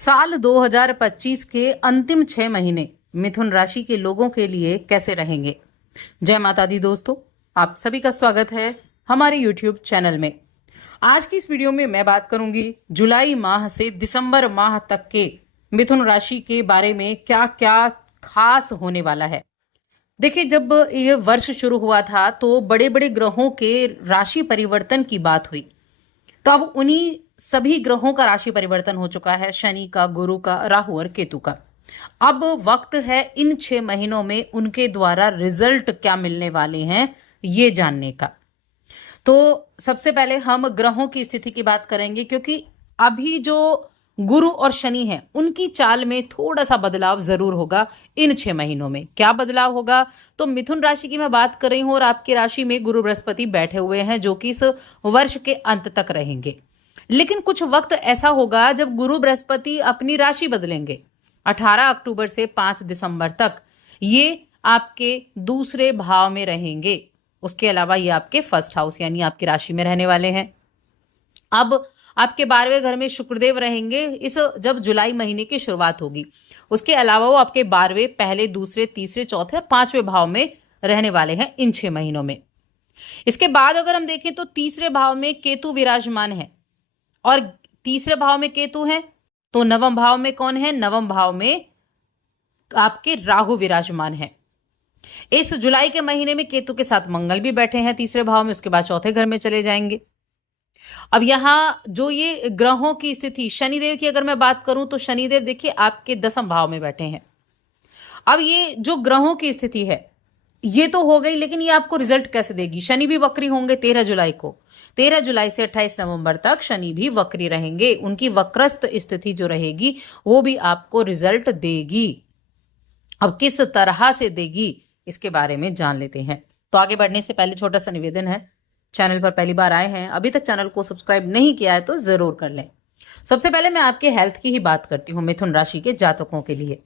साल 2025 के अंतिम 6 महीने मिथुन राशि के लोगों के लिए कैसे रहेंगे। जय माता दी दोस्तों, आप सभी का स्वागत है हमारे YouTube चैनल में। आज की इस वीडियो में मैं बात करूंगी जुलाई माह से दिसंबर माह तक के मिथुन राशि के बारे में क्या क्या खास होने वाला है। देखिए, जब ये वर्ष शुरू हुआ था तो बड़े बड़े ग्रहों के राशि परिवर्तन की बात हुई। तो अब उन्हीं सभी ग्रहों का राशि परिवर्तन हो चुका है, शनि का, गुरु का, राहु और केतु का। अब वक्त है इन 6 महीनों में उनके द्वारा रिजल्ट क्या मिलने वाले हैं ये जानने का। तो सबसे पहले हम ग्रहों की स्थिति की बात करेंगे, क्योंकि अभी जो गुरु और शनि है उनकी चाल में थोड़ा सा बदलाव जरूर होगा इन 6 महीनों में। क्या बदलाव होगा? तो मिथुन राशि की मैं बात कर रही हूं और आपकी राशि में गुरु बृहस्पति बैठे हुए हैं जो कि इस वर्ष के अंत तक रहेंगे। लेकिन कुछ वक्त ऐसा होगा जब गुरु बृहस्पति अपनी राशि बदलेंगे। 18 अक्टूबर से 5 दिसंबर तक ये आपके दूसरे भाव में रहेंगे। उसके अलावा ये आपके फर्स्ट हाउस यानी आपकी राशि में रहने वाले हैं। अब आपके 12वें घर में शुक्रदेव रहेंगे इस जब जुलाई महीने की शुरुआत होगी। उसके अलावा वो आपके 12वें, पहले, दूसरे, तीसरे, चौथे और 5वें भाव में रहने वाले हैं इन 6 महीनों में। इसके बाद अगर हम देखें तो तीसरे भाव में केतु विराजमान है और तीसरे भाव में केतु है तो नवम भाव में कौन है? नवम भाव में आपके राहु विराजमान है। इस जुलाई के महीने में केतु के साथ मंगल भी बैठे हैं तीसरे भाव में, उसके बाद चौथे घर में चले जाएंगे। अब यहां जो ये ग्रहों की स्थिति, शनिदेव की अगर मैं बात करूं तो शनिदेव देखिए आपके 10वें भाव में बैठे हैं। अब ये जो ग्रहों की स्थिति है ये तो हो गई, लेकिन ये आपको रिजल्ट कैसे देगी? शनि भी वक्री होंगे 13 जुलाई को। 13 जुलाई से 28 नवंबर तक शनि भी वक्री रहेंगे। उनकी वक्रस्त स्थिति जो रहेगी वो भी आपको रिजल्ट देगी। अब किस तरह से देगी इसके बारे में जान लेते हैं। तो आगे बढ़ने से पहले छोटा सा निवेदन है, चैनल पर पहली बार आए हैं, अभी तक चैनल को सब्सक्राइब नहीं किया है तो जरूर कर लें। सबसे पहले मैं आपके हेल्थ की ही बात करती हूँ मिथुन राशि के जातकों के लिए।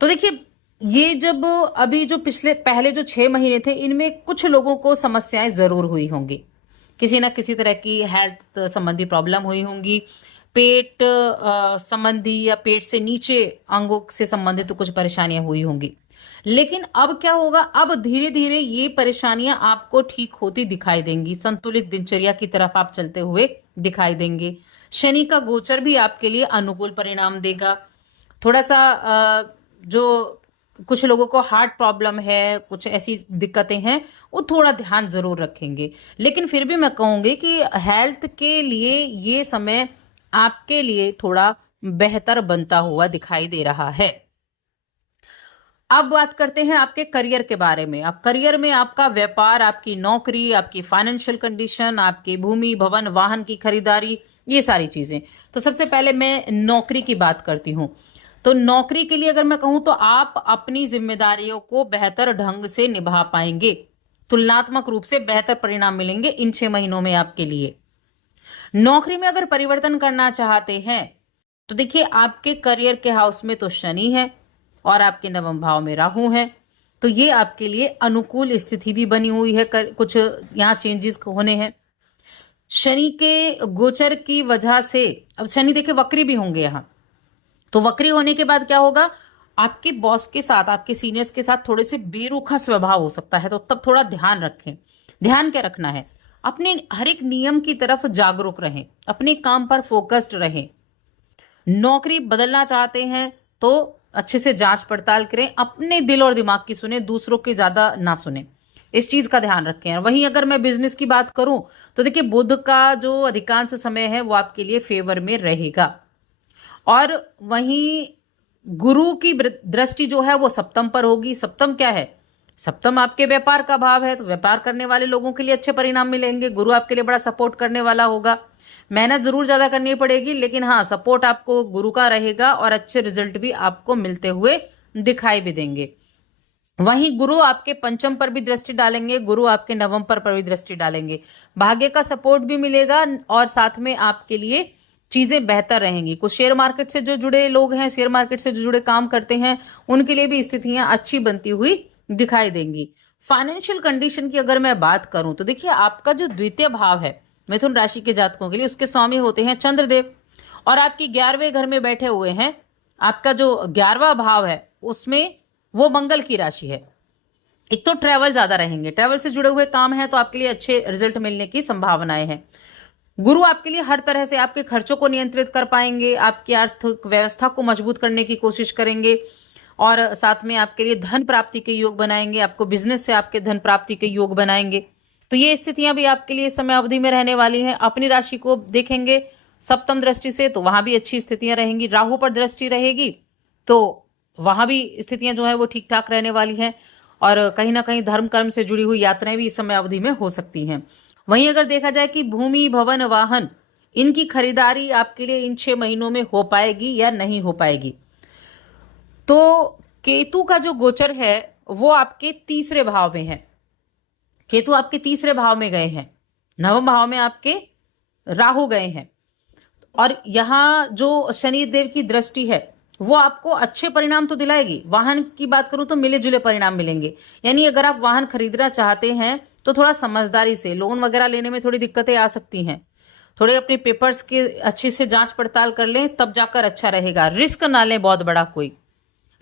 तो देखिए, ये जब अभी जो पहले जो 6 महीने थे इनमें कुछ लोगों को समस्याएं जरूर हुई होंगी। किसी ना किसी तरह की हेल्थ संबंधी प्रॉब्लम हुई होंगी। पेट संबंधी या पेट से नीचे अंगों से संबंधित तो कुछ परेशानियां हुई होंगी। लेकिन अब क्या होगा? अब धीरे धीरे ये परेशानियां आपको ठीक होती दिखाई देंगी। संतुलित दिनचर्या की तरफ आप चलते हुए दिखाई देंगे। शनि का गोचर भी आपके लिए अनुकूल परिणाम देगा। थोड़ा सा जो कुछ लोगों को हार्ट प्रॉब्लम है, कुछ ऐसी दिक्कतें हैं, वो थोड़ा ध्यान जरूर रखेंगे। लेकिन फिर भी मैं कहूंगी कि हेल्थ के लिए ये समय आपके लिए थोड़ा बेहतर बनता हुआ दिखाई दे रहा है। अब बात करते हैं आपके करियर के बारे में। आप करियर में आपका व्यापार, आपकी नौकरी, आपकी फाइनेंशियल कंडीशन, आपकी भूमि, भवन, वाहन की खरीदारी, ये सारी चीजें। तो सबसे पहले मैं नौकरी की बात करती हूँ। तो नौकरी के लिए अगर मैं कहूं तो आप अपनी जिम्मेदारियों को बेहतर ढंग से निभा पाएंगे। तुलनात्मक रूप से बेहतर परिणाम मिलेंगे इन 6 महीनों में आपके लिए। नौकरी में अगर परिवर्तन करना चाहते हैं तो देखिए, आपके करियर के हाउस में तो शनि है और आपके 9वें भाव में राहु है। तो ये आपके लिए अनुकूल स्थिति भी बनी हुई है। कुछ यहाँ चेंजेस होने हैं शनि के गोचर की वजह से। अब शनि देखिए वक्री भी होंगे यहाँ, तो वक्री होने के बाद क्या होगा? आपके बॉस के साथ, आपके सीनियर्स के साथ थोड़े से बेरुखा स्वभाव हो सकता है। तो तब थोड़ा ध्यान रखें। ध्यान क्या रखना है? अपने हर एक नियम की तरफ जागरूक रहें, अपने काम पर फोकस्ड रहें। नौकरी बदलना चाहते हैं तो अच्छे से जांच पड़ताल करें, अपने दिल और दिमाग की सुने, दूसरों की ज्यादा ना सुने। इस चीज का ध्यान रखें। वहीं अगर मैं बिजनेस की बात करूं तो देखिए, बुध का जो अधिकांश समय है वो आपके लिए फेवर में रहेगा। और वहीं गुरु की दृष्टि जो है वो सप्तम पर होगी। सप्तम क्या है? सप्तम आपके व्यापार का भाव है, तो व्यापार करने वाले लोगों के लिए अच्छे परिणाम मिलेंगे। गुरु आपके लिए बड़ा सपोर्ट करने वाला होगा। मेहनत जरूर ज्यादा करनी पड़ेगी, लेकिन हाँ, सपोर्ट आपको गुरु का रहेगा और अच्छे रिजल्ट भी आपको मिलते हुए दिखाई भी देंगे। वहीं गुरु आपके 5म पर भी दृष्टि डालेंगे, गुरु आपके 9वें पर भी दृष्टि डालेंगे। भाग्य का सपोर्ट भी मिलेगा और साथ में आपके लिए चीजें बेहतर रहेंगी। कुछ शेयर मार्केट से जो जुड़े लोग हैं, शेयर मार्केट से जो जुड़े काम करते हैं, उनके लिए भी स्थितियां अच्छी बनती हुई दिखाई देंगी। फाइनेंशियल कंडीशन की अगर मैं बात करूं तो देखिए, आपका जो द्वितीय भाव है मिथुन राशि के जातकों के लिए, उसके स्वामी होते हैं चंद्रदेव। और आपकी 11वें घर में बैठे हुए हैं, आपका जो 11वां भाव है उसमें वो मंगल की राशि है। एक तो ट्रैवल ज्यादा रहेंगे, ट्रैवल से जुड़े हुए काम है तो आपके लिए अच्छे रिजल्ट मिलने की संभावनाएं हैं। गुरु आपके लिए हर तरह से आपके खर्चों को नियंत्रित कर पाएंगे, आपकी आर्थिक व्यवस्था को मजबूत करने की कोशिश करेंगे और साथ में आपके लिए धन प्राप्ति के योग बनाएंगे, आपको बिजनेस से आपके धन प्राप्ति के योग बनाएंगे। तो ये स्थितियां भी आपके लिए समय अवधि में रहने वाली हैं। अपनी राशि को देखेंगे सप्तम दृष्टि से तो वहां भी अच्छी स्थितियां रहेंगी, राहु पर दृष्टि रहेगी तो वहां भी स्थितियां जो है वो ठीक ठाक रहने वाली हैं और कहीं ना कहीं धर्म कर्म से जुड़ी हुई यात्राएं भी इस समय अवधि में हो सकती हैं। वहीं अगर देखा जाए कि भूमि भवन वाहन इनकी खरीदारी आपके लिए इन 6 महीनों में हो पाएगी या नहीं हो पाएगी, तो केतु का जो गोचर है वो आपके 3रे भाव में है। केतु आपके 3रे भाव में गए हैं, 9वें भाव में आपके राहु गए हैं और यहां जो शनिदेव की दृष्टि है वो आपको अच्छे परिणाम तो दिलाएगी। वाहन की बात करूं तो मिले जुले परिणाम मिलेंगे, यानी अगर आप वाहन खरीदना चाहते हैं तो थोड़ा समझदारी से, लोन वगैरह लेने में थोड़ी दिक्कतें आ सकती हैं, थोड़े अपने पेपर्स की अच्छी से जांच पड़ताल कर लें तब जाकर अच्छा रहेगा। रिस्क ना लें, बहुत बड़ा कोई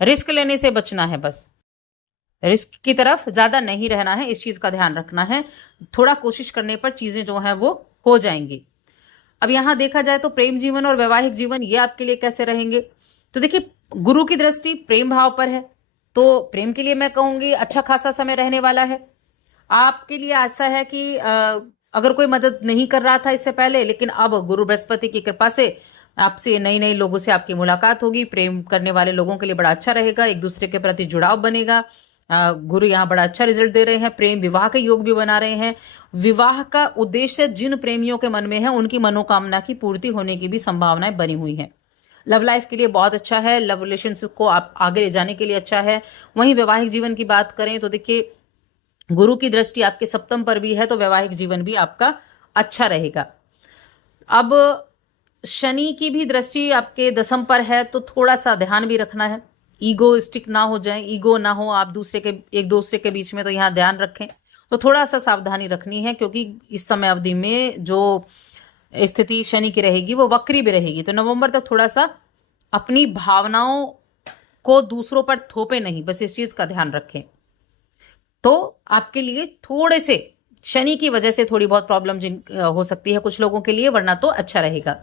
रिस्क लेने से बचना है, बस रिस्क की तरफ ज्यादा नहीं रहना है, इस चीज का ध्यान रखना है। थोड़ा कोशिश करने पर चीजें जो हैं वो हो जाएंगी। अब यहां देखा जाए तो प्रेम जीवन और वैवाहिक जीवन ये आपके लिए कैसे रहेंगे, तो देखिए गुरु की दृष्टि प्रेम भाव पर है तो प्रेम के लिए मैं कहूंगी अच्छा खासा समय रहने वाला है। आपके लिए ऐसा है कि अगर कोई मदद नहीं कर रहा था इससे पहले, लेकिन अब गुरु बृहस्पति की कृपा से आपसे नई नई लोगों से आपकी मुलाकात होगी। प्रेम करने वाले लोगों के लिए बड़ा अच्छा रहेगा, एक दूसरे के प्रति जुड़ाव बनेगा। गुरु यहाँ बड़ा अच्छा रिजल्ट दे रहे हैं, प्रेम विवाह के योग भी बना रहे हैं। विवाह का उद्देश्य जिन प्रेमियों के मन में है उनकी मनोकामना की पूर्ति होने की भी संभावनाएं बनी हुई हैं। लव लाइफ के लिए बहुत अच्छा है, लव रिलेशनशिप को आप आगे ले जाने के लिए अच्छा है। वहीं वैवाहिक जीवन की बात करें तो देखिए गुरु की दृष्टि आपके सप्तम पर भी है तो वैवाहिक जीवन भी आपका अच्छा रहेगा। अब शनि की भी दृष्टि आपके 10म पर है तो थोड़ा सा ध्यान भी रखना है, ईगोइस्टिक ना हो जाए, ईगो ना हो आप एक दूसरे के बीच में, तो यहाँ ध्यान रखें। तो थोड़ा सा सावधानी रखनी है क्योंकि इस समय अवधि में जो स्थिति शनि की रहेगी वो वक्री भी रहेगी, तो नवंबर तक थोड़ा सा अपनी भावनाओं को दूसरों पर थोपे नहीं, बस इस चीज का ध्यान रखें। तो आपके लिए थोड़े से शनि की वजह से थोड़ी बहुत प्रॉब्लम हो सकती है कुछ लोगों के लिए, वरना तो अच्छा रहेगा।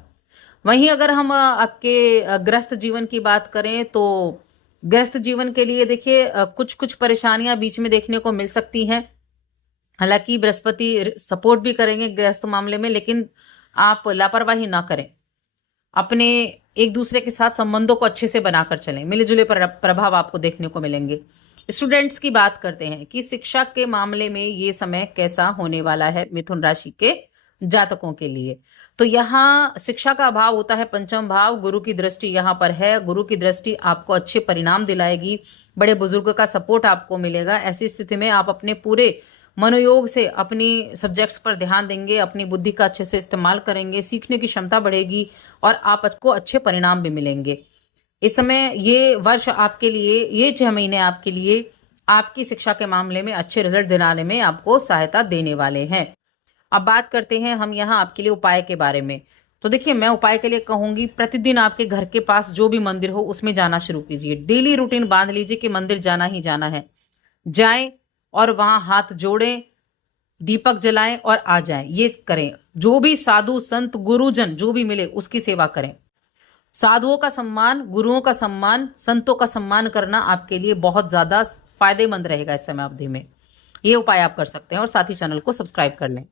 वहीं अगर हम आपके गृहस्थ जीवन की बात करें तो गृहस्थ जीवन के लिए देखिए कुछ कुछ परेशानियां बीच में देखने को मिल सकती हैं। हालांकि बृहस्पति सपोर्ट भी करेंगे गृहस्थ मामले में, लेकिन आप लापरवाही ना करें, अपने एक दूसरे के साथ संबंधों को अच्छे से बनाकर चलें, मिले जुले प्रभाव आपको देखने को मिलेंगे। स्टूडेंट्स की बात करते हैं कि शिक्षा के मामले में ये समय कैसा होने वाला है मिथुन राशि के जातकों के लिए। तो यहाँ शिक्षा का अभाव होता है 5म भाव, गुरु की दृष्टि यहाँ पर है। गुरु की दृष्टि आपको अच्छे परिणाम दिलाएगी, बड़े बुजुर्ग का सपोर्ट आपको मिलेगा। ऐसी स्थिति में आप अपने पूरे मनोयोग से अपनी सब्जेक्ट्स पर ध्यान देंगे, अपनी बुद्धि का अच्छे से इस्तेमाल करेंगे, सीखने की क्षमता बढ़ेगी और आपको अच्छे परिणाम भी मिलेंगे। इस समय ये वर्ष आपके लिए, ये 6 महीने आपके लिए आपकी शिक्षा के मामले में अच्छे रिजल्ट दिलाने में आपको सहायता देने वाले हैं। अब बात करते हैं हम यहाँ आपके लिए उपाय के बारे में। तो देखिए मैं उपाय के लिए कहूंगी प्रतिदिन आपके घर के पास जो भी मंदिर हो उसमें जाना शुरू कीजिए। डेली रूटीन बांध लीजिए कि मंदिर जाना ही जाना है, जाएं और वहां हाथ जोड़ें, दीपक जलाएं और आ जाएं। ये करें। जो भी साधु संत गुरुजन जो भी मिले उसकी सेवा करें। साधुओं का सम्मान, गुरुओं का सम्मान, संतों का सम्मान करना आपके लिए बहुत ज्यादा फायदेमंद रहेगा इस समय अवधि में। ये उपाय आप कर सकते हैं और साथ ही चैनल को सब्सक्राइब कर लें।